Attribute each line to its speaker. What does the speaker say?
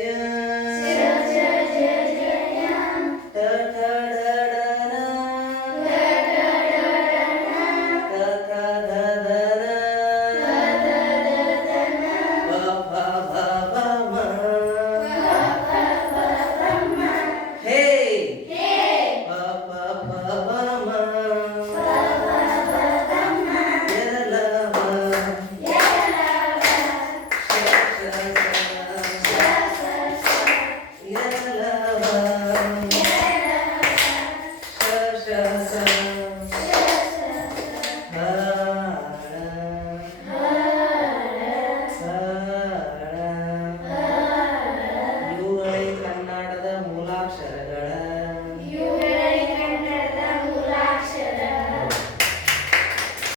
Speaker 1: yeah.